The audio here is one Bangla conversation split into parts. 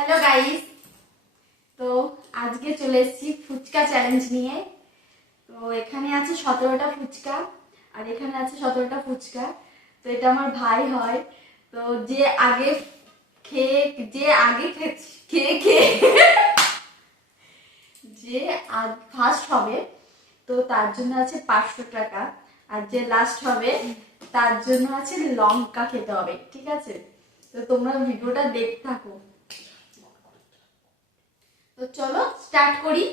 হ্যালো গাইস, তো আজকে চলে এসেছি ফুচকা চ্যালেঞ্জ নিয়ে। তো এখানে আছে 17টা ফুচকা আর এখানে আছে 17টা ফুচকা। তো এটা আমার ভাই হয়। তো যে আগে খেয়ে যে আগে খেয়ে খেয়ে যে ফার্স্ট হবে তো তার জন্য আছে 500 টাকা, আর যে লাস্ট হবে তার জন্য আছে লঙ্কা খেতে হবে, ঠিক আছে? তো তোমরা ভিডিওটা দেখতে থাকো। তো চলো স্টার্ট করি।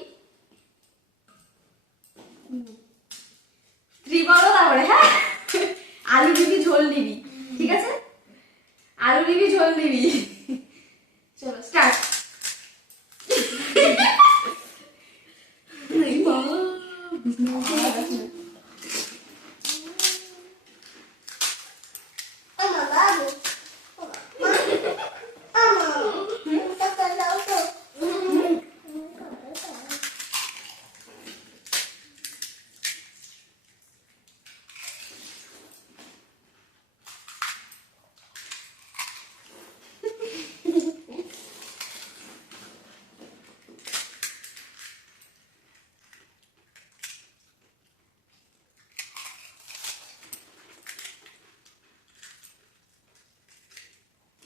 বলো তারপরে, হ্যাঁ? আলু নিবি ঝোল নিবি, ঠিক আছে? আলু নিবি ঝোল নিবি। চলো স্টার্ট।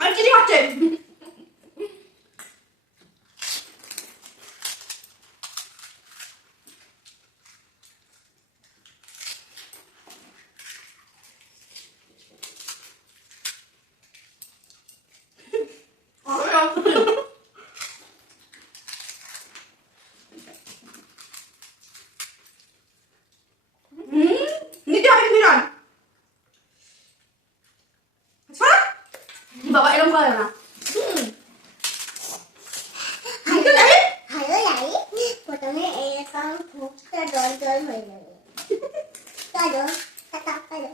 আর কি হচ্ছে? নিতে হবে কিন্তু না বাবা, এরকম করা না। প্রথমে এরকম ফুটটা জল জল হয়ে যাবে। চলো টাটা চলো।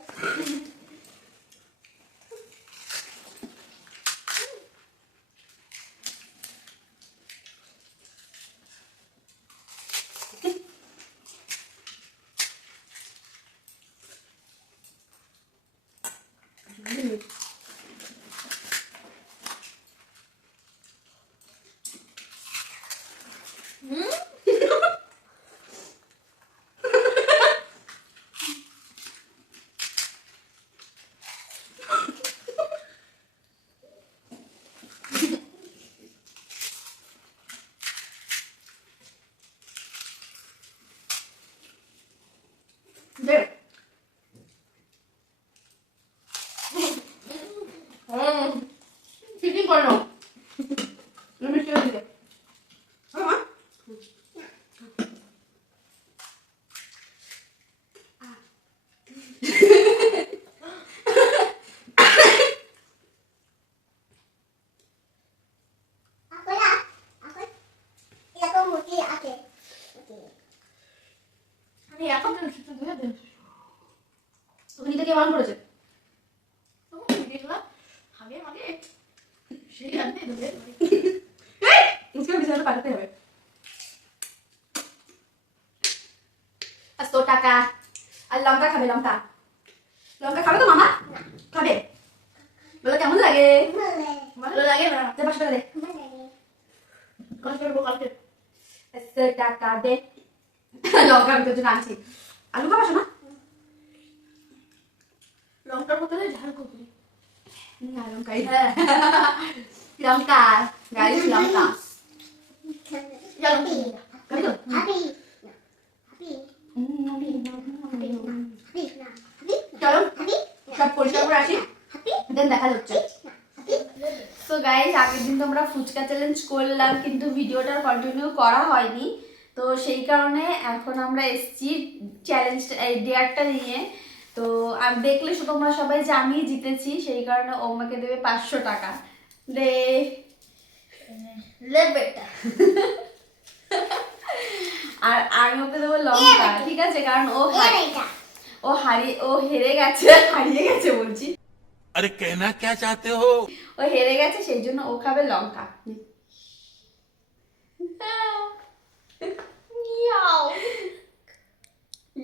চিকেন করো তুমি কে দিলে? এরকম মুটি আছে। আমি এখন শুধু ধুয়ে দেন। তুমি নিজে কে বারণ করেছে? তুমি দেখলা আগে আগে সেই আনতে ধুয়ে এই মুখে বিছানা পাঠাতে হবে। 100 টাকা। আর লঙ্কা খাবে? লঙ্কা লঙ্কা খাবে তো মামা? খাবে? বলো কেমন লাগে? ভালো লাগে না? দে 500 টাকা দে। কত করবো কালকে? 100 টাকা দে। লঙ্কা আমি তোর জন্য আনছি। আলু খাবাস না? লঙ্কার মতো ঝাল করবি না? লঙ্কাই লঙ্কা গাইস, লঙ্কা খাবি তো? চলো সব পরিষ্কার করে আসি, দেন দেখা যাচ্ছে। তো গাইস, আগের দিন তো আমরা ফুচকা চ্যালেঞ্জ করলাম কিন্তু ভিডিওটা কন্টিনিউ করা হয়নি। তো সেই কারণে এখন আমরা এসছি চ্যালেঞ্জটা, এই ডেয়ারটা নিয়ে। তো দেখলে তোমরা সবাই যে আমি জিতেছি, সেই কারণে ও আমাকে দেবে 500 টাকা। দে বেটা আর আমি ওকে দেবো লঙ্কা, ঠিক আছে? কারণ ও হেরে গেছে, হারিয়ে গেছে বলছি। अरे कहना क्या चाहते हो? ও হেরে গেছে, সেই জন্য ও খাবে লঙ্কা।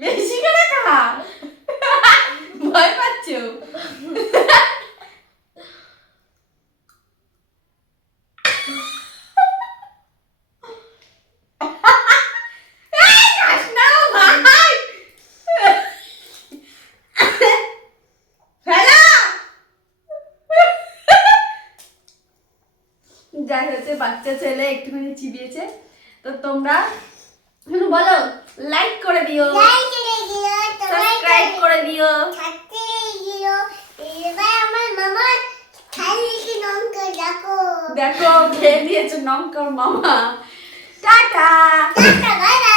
বেশি করে খা, ভয় পাচ্ছ? যাই হচ্ছে বাচ্চা ছেলে একটুখানি চিবিয়েছে। তো তোমরা বলো লাইক করে দিও, লাইক করে দিও, সাবস্ক্রাইব করে দিও। থাকতে দিও। এবার আমার মামা খাইয়ে নঙ্কা দেখো। দেখো খেয়ে দিয়েছে নঙ্কর মামা। টাটা। Tata bye bye.